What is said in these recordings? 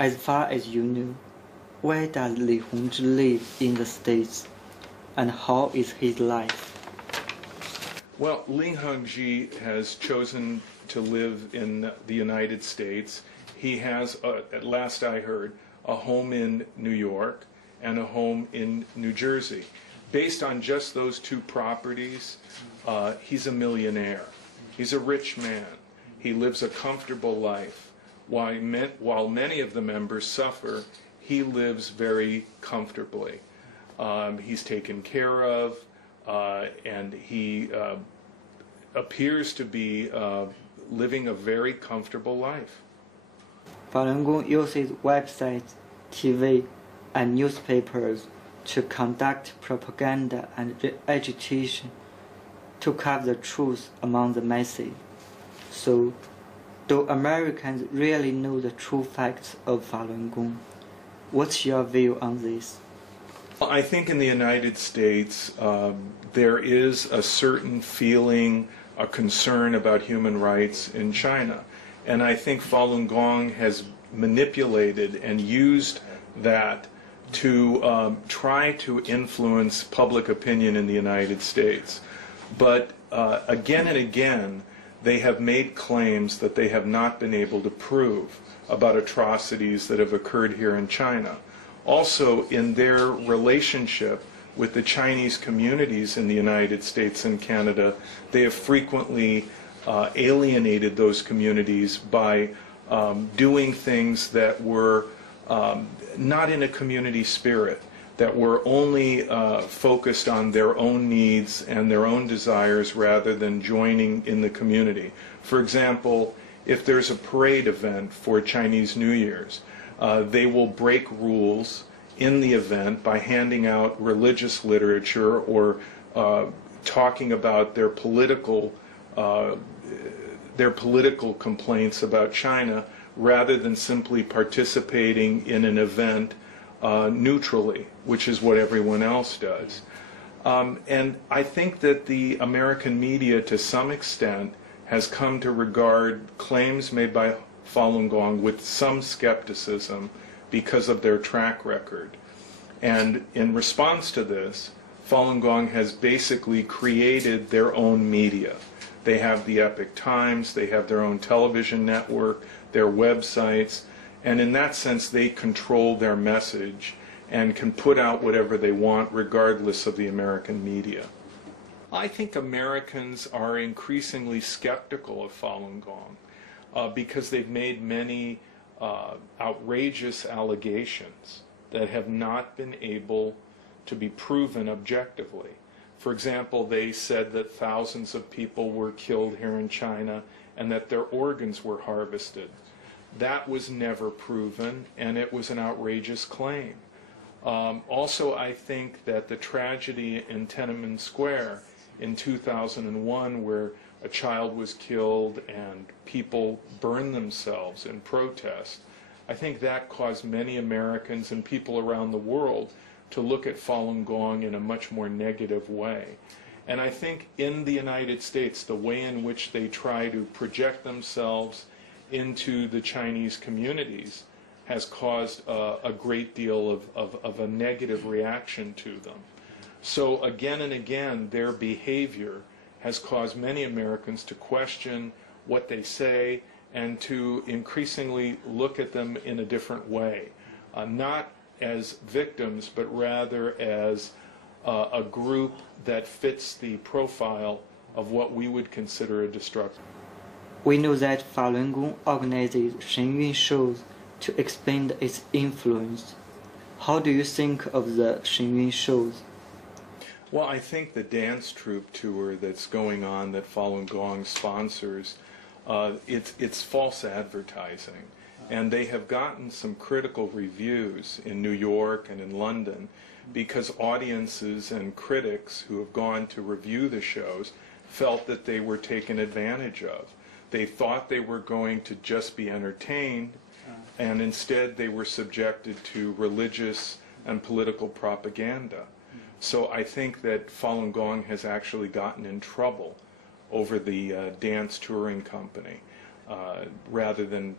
As far as you know, where does Li Hongzhi live in the States, and how is his life? Well, Li Hongzhi has chosen to live in the United States. He has, at last I heard, a home in New York and a home in New Jersey. Based on just those two properties, he's a millionaire. He's a rich man. He lives a comfortable life. While many of the members suffer, he lives very comfortably. He's taken care of, and he appears to be living a very comfortable life. Falun Gong uses websites, TV, and newspapers to conduct propaganda and agitation to cover the truth among the masses. So, do Americans really know the true facts of Falun Gong? What's your view on this? I think in the United States there is a certain feeling, a concern about human rights in China. And I think Falun Gong has manipulated and used that to try to influence public opinion in the United States. But again and again, they have made claims that they have not been able to prove about atrocities that have occurred here in China. Also, in their relationship with the Chinese communities in the United States and Canada, they have frequently alienated those communities by doing things that were not in a community spirit, that were only focused on their own needs and their own desires rather than joining in the community. For example, if there's a parade event for Chinese New Year's, they will break rules in the event by handing out religious literature or talking about their political complaints about China rather than simply participating in an event neutrally, which is what everyone else does. And I think that the American media, to some extent, has come to regard claims made by Falun Gong with some skepticism because of their track record. And in response to this, Falun Gong has basically created their own media. They have the Epoch Times, they have their own television network, their websites, and in that sense they control their message and can put out whatever they want regardless of the American media. I think Americans are increasingly skeptical of Falun Gong because they've made many outrageous allegations that have not been able to be proven objectively. For example, they said that thousands of people were killed here in China and that their organs were harvested. That was never proven, and it was an outrageous claim. Also, I think that the tragedy in Tiananmen Square in 2001, where a child was killed and people burned themselves in protest, I think that caused many Americans and people around the world to look at Falun Gong in a much more negative way. And I think in the United States, the way in which they try to project themselves into the Chinese communities has caused a great deal of a negative reaction to them. So again and again, their behavior has caused many Americans to question what they say and to increasingly look at them in a different way, not as victims, but rather as a group that fits the profile of what we would consider a destructive. We know that Falun Gong organizes Shenyun shows to expand its influence. How do you think of the Shenyun shows? Well, I think the dance troupe tour that's going on that Falun Gong sponsors, it's false advertising. And they have gotten some critical reviews in New York and in London because audiences and critics who have gone to review the shows felt that they were taken advantage of. They thought they were going to just be entertained, and instead they were subjected to religious and political propaganda. So I think that Falun Gong has actually gotten in trouble over the dance touring company rather than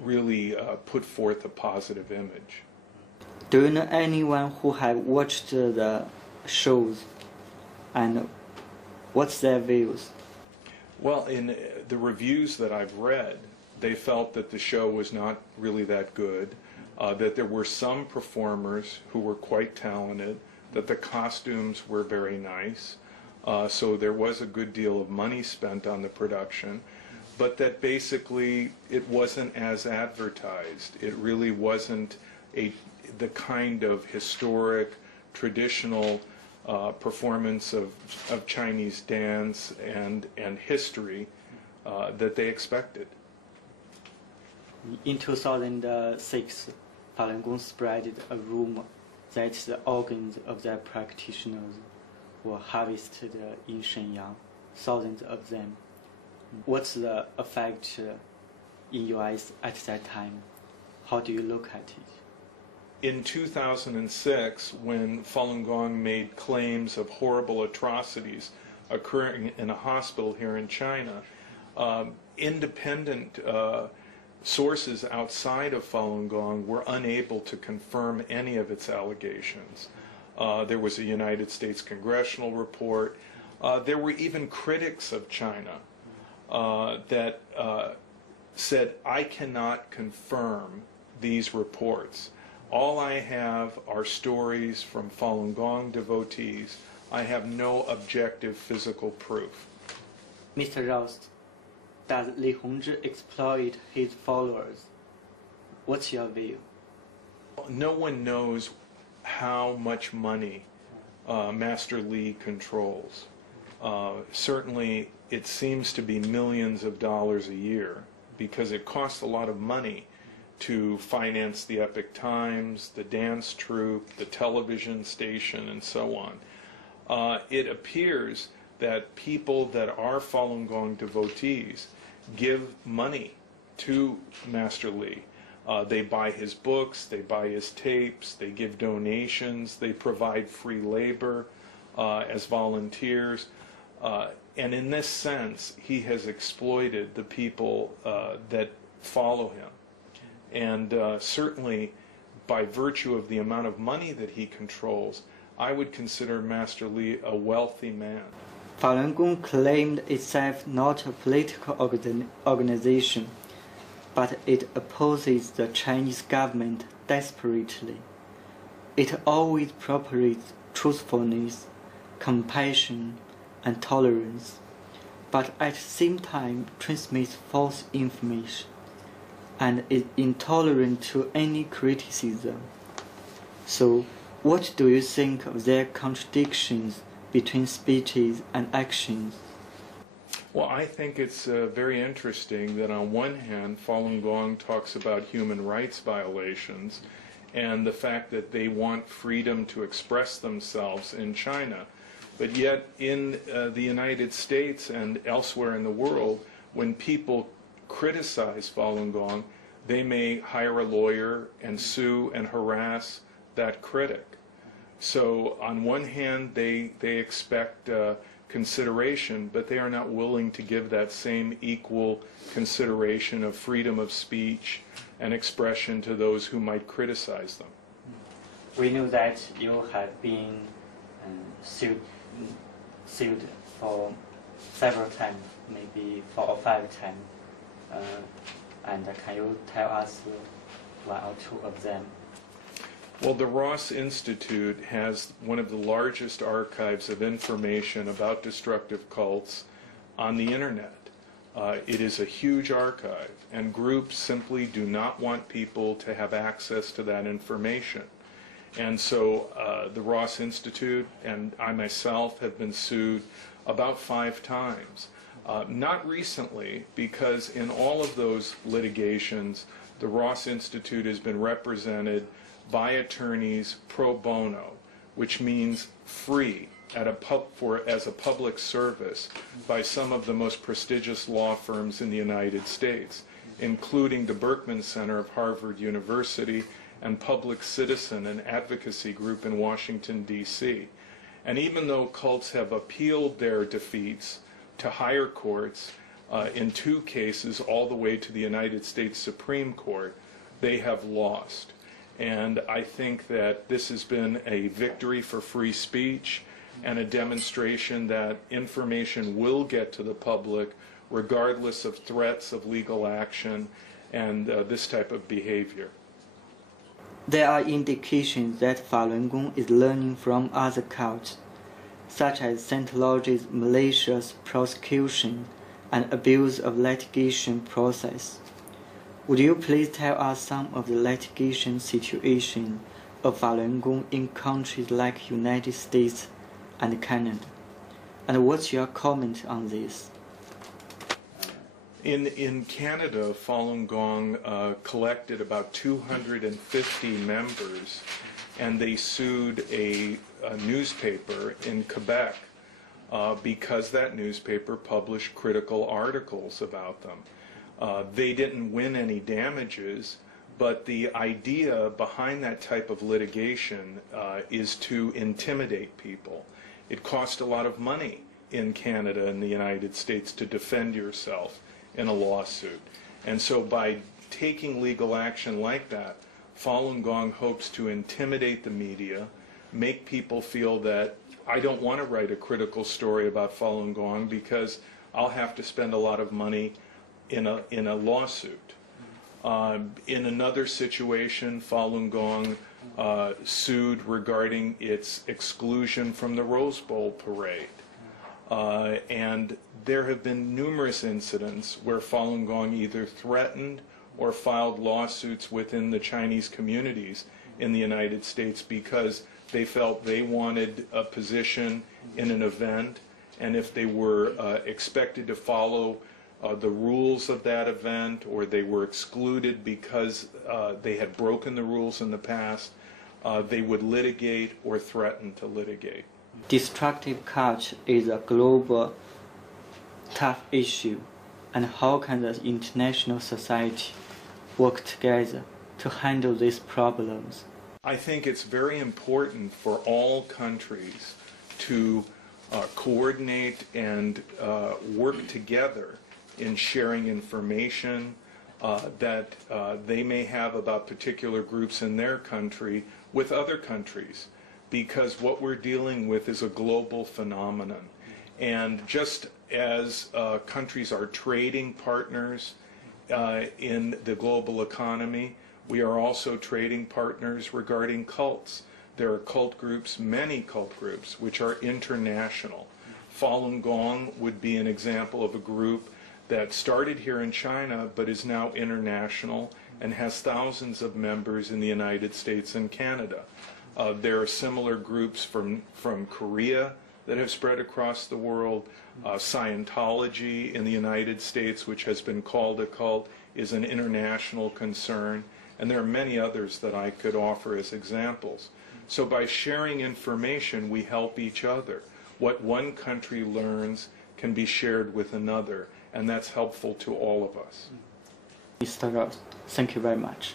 really put forth a positive image. Do you know anyone who have watched the shows, and what's their views? Well, in the reviews that I've read, they felt that the show was not really that good, that there were some performers who were quite talented, that the costumes were very nice, so there was a good deal of money spent on the production, but that basically it wasn't as advertised. It really wasn't the kind of historic, traditional performance of Chinese dance and history that they expected. In 2006, Falun Gong spread a rumor that the organs of their practitioners were harvested in Shenyang, thousands of them. What's the effect in US at that time? How do you look at it? In 2006, when Falun Gong made claims of horrible atrocities occurring in a hospital here in China, independent sources outside of Falun Gong were unable to confirm any of its allegations. There was a United States congressional report. There were even critics of China that said, I cannot confirm these reports. All I have are stories from Falun Gong devotees. I have no objective physical proof. Mr. Rost, does Li Hongzhi exploit his followers? What's your view? No one knows how much money Master Li controls. Certainly, it seems to be millions of dollars a year because it costs a lot of money to finance the Epic Times, the dance troupe, the television station, and so on. It appears that people that are Falun Gong devotees give money to Master Li. They buy his books, they buy his tapes, they give donations, they provide free labor as volunteers. And in this sense, he has exploited the people that follow him. And certainly, by virtue of the amount of money that he controls, I would consider Master Li a wealthy man. Falun Gong claimed itself not a political organization, but it opposes the Chinese government desperately. It always propagates truthfulness, compassion, and tolerance, but at the same time transmits false information and is intolerant to any criticism. So, what do you think of their contradictions between speeches and actions? Well, I think it's very interesting that on one hand, Falun Gong talks about human rights violations and the fact that they want freedom to express themselves in China. But yet in the United States and elsewhere in the world, when people criticize Falun Gong, they may hire a lawyer and sue and harass that critic. So on one hand, they expect consideration, but they are not willing to give that same equal consideration of freedom of speech and expression to those who might criticize them. We know that you have been sued for several times, maybe 4 or 5 times. And can you tell us 1 or 2 of them? Well, the Ross Institute has one of the largest archives of information about destructive cults on the internet. It is a huge archive, and groups simply do not want people to have access to that information. And so the Ross Institute and I myself have been sued about 5 times. Not recently, because in all of those litigations, the Ross Institute has been represented by attorneys pro bono, which means free as a public service by some of the most prestigious law firms in the United States, including the Berkman Center of Harvard University and Public Citizen, an advocacy group in Washington, D.C. And even though cults have appealed their defeats to higher courts, In 2 cases, all the way to the United States Supreme Court, they have lost. And I think that this has been a victory for free speech and a demonstration that information will get to the public regardless of threats of legal action and this type of behavior. There are indications that Falun Gong is learning from other cults, such as Scientology's malicious prosecution and abuse of litigation process. Would you please tell us some of the litigation situation of Falun Gong in countries like United States and Canada? And what's your comment on this? In Canada, Falun Gong collected about 250 members, and they sued a newspaper in Quebec because that newspaper published critical articles about them. They didn't win any damages, but the idea behind that type of litigation is to intimidate people. It costs a lot of money in Canada and the United States to defend yourself in a lawsuit. And so by taking legal action like that, Falun Gong hopes to intimidate the media, make people feel that I don't want to write a critical story about Falun Gong because I'll have to spend a lot of money in a lawsuit. In another situation, Falun Gong sued regarding its exclusion from the Rose Bowl parade. And there have been numerous incidents where Falun Gong either threatened or filed lawsuits within the Chinese communities in the United States because they felt they wanted a position in an event, and if they were expected to follow the rules of that event, or they were excluded because they had broken the rules in the past, they would litigate or threaten to litigate. Destructive culture is a global, tough issue, and how can the international society work together to handle these problems? I think it's very important for all countries to coordinate and work together in sharing information that they may have about particular groups in their country with other countries, because what we're dealing with is a global phenomenon. And just as countries are trading partners in the global economy, we are also trading partners regarding cults. There are cult groups, many cult groups, which are international. Falun Gong would be an example of a group that started here in China but is now international and has thousands of members in the United States and Canada. There are similar groups from Korea that have spread across the world. Scientology in the United States, which has been called a cult, is an international concern. And there are many others that I could offer as examples. So by sharing information, we help each other. What one country learns can be shared with another, and that's helpful to all of us. Mr. Ross, thank you very much.